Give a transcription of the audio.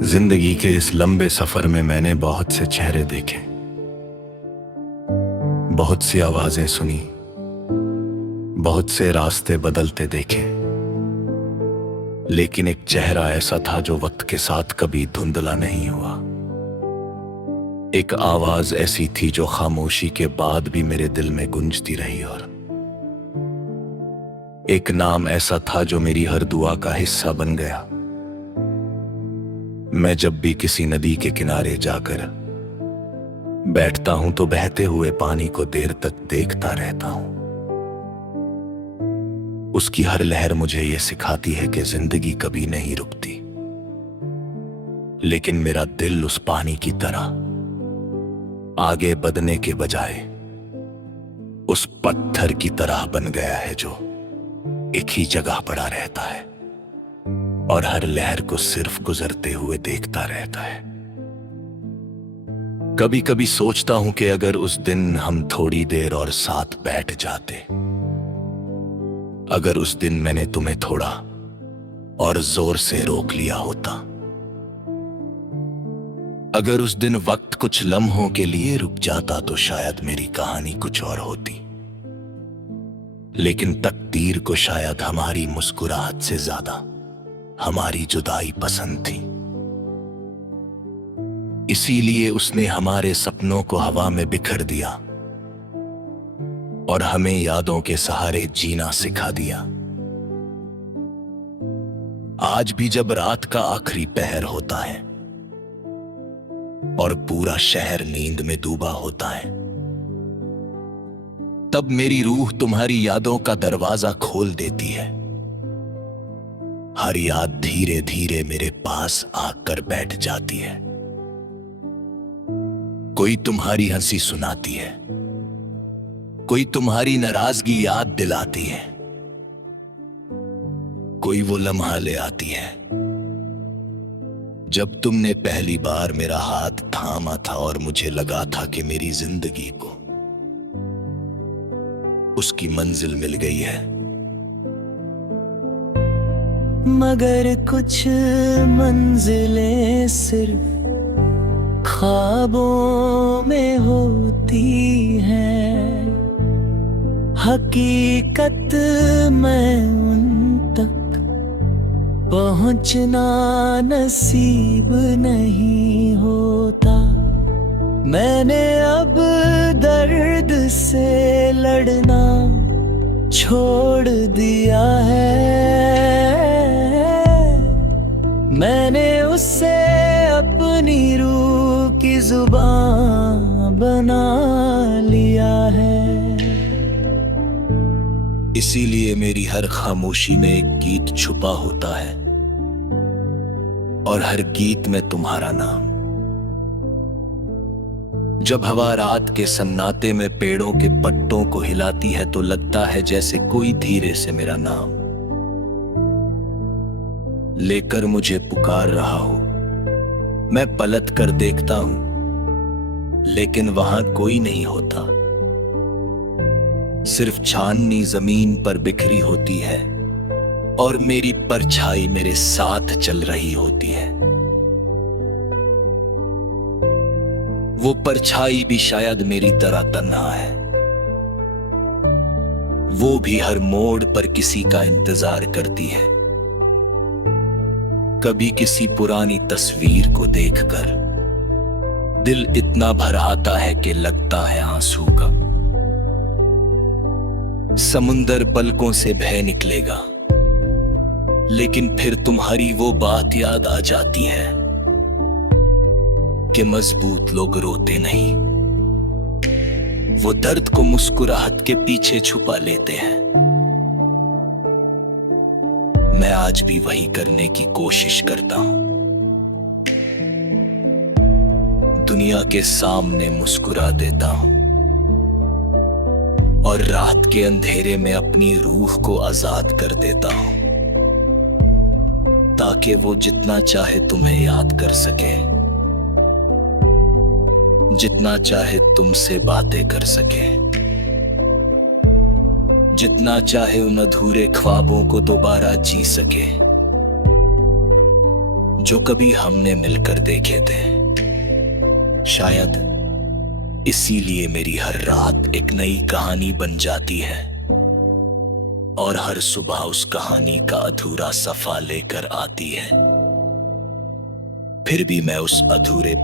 जिंदगी के इस लंबे सफर में मैंने बहुत से चेहरे देखे, बहुत सी आवाजें सुनी, बहुत से रास्ते बदलते देखे। लेकिन एक चेहरा ऐसा था जो वक्त के साथ कभी धुंधला नहीं हुआ। एक आवाज ऐसी थी जो खामोशी के बाद भी मेरे दिल में गूंजती रही, और एक नाम ऐसा था जो मेरी हर दुआ का हिस्सा बन गया। मैं जब भी किसी नदी के किनारे जाकर बैठता हूं तो बहते हुए पानी को देर तक देखता रहता हूं। उसकी हर लहर मुझे यह सिखाती है कि जिंदगी कभी नहीं रुकती, लेकिन मेरा दिल उस पानी की तरह आगे बढ़ने के बजाय उस पत्थर की तरह बन गया है जो एक ही जगह पड़ा रहता है और हर लहर को सिर्फ गुजरते हुए देखता रहता है। कभी कभी सोचता हूं कि अगर उस दिन हम थोड़ी देर और साथ बैठ जाते, अगर उस दिन मैंने तुम्हें थोड़ा और जोर से रोक लिया होता, अगर उस दिन वक्त कुछ लम्हों के लिए रुक जाता तो शायद मेरी कहानी कुछ और होती। लेकिन तकदीर को शायद हमारी मुस्कुराहट से ज्यादा हमारी जुदाई पसंद थी। इसीलिए उसने हमारे सपनों को हवा में बिखर दिया और हमें यादों के सहारे जीना सिखा दिया। आज भी जब रात का आखिरी पहर होता है और पूरा शहर नींद में डूबा होता है, तब मेरी रूह तुम्हारी यादों का दरवाजा खोल देती है। हर याद धीरे धीरे मेरे पास आकर बैठ जाती है। कोई तुम्हारी हंसी सुनाती है, कोई तुम्हारी नाराजगी याद दिलाती है, कोई वो लम्हा ले आती है जब तुमने पहली बार मेरा हाथ थामा था और मुझे लगा था कि मेरी जिंदगी को उसकी मंजिल मिल गई है। मगर कुछ मंजिलें सिर्फ ख्वाबों में होती हैं, हकीकत में उन तक पहुंचना नसीब नहीं होता। मैंने अब दर्द से लड़ना छोड़ दिया है। मैंने उससे अपनी रूह की जुबान बना लिया है। इसीलिए मेरी हर खामोशी में एक गीत छुपा होता है और हर गीत में तुम्हारा नाम। जब हवा रात के सन्नाटे में पेड़ों के पत्तों को हिलाती है तो लगता है जैसे कोई धीरे से मेरा नाम लेकर मुझे पुकार रहा हो। मैं पलट कर देखता हूं लेकिन वहां कोई नहीं होता, सिर्फ चांदनी जमीन पर बिखरी होती है और मेरी परछाई मेरे साथ चल रही होती है। वो परछाई भी शायद मेरी तरह तन्हा है, वो भी हर मोड़ पर किसी का इंतजार करती है। कभी किसी पुरानी तस्वीर को देखकर दिल इतना भर आता है कि लगता है आंसू का समुंदर पलकों से बह निकलेगा। लेकिन फिर तुम्हारी वो बात याद आ जाती है कि मजबूत लोग रोते नहीं, वो दर्द को मुस्कुराहट के पीछे छुपा लेते हैं। मैं आज भी वही करने की कोशिश करता हूं, दुनिया के सामने मुस्कुरा देता हूं और रात के अंधेरे में अपनी रूह को आजाद कर देता हूं, ताकि वो जितना चाहे तुम्हें याद कर सके, जितना चाहे तुमसे बातें कर सके, जितना चाहे उन अधूरे ख्वाबों को दोबारा जी सके। जो कभी हमने मिलकर देखे थे। शायद इसीलिए मेरी हर रात एक नई कहानी बन जाती है और हर सुबह उस कहानी का अधूरा सफा लेकर आती है। फिर भी मैं उस अधूरे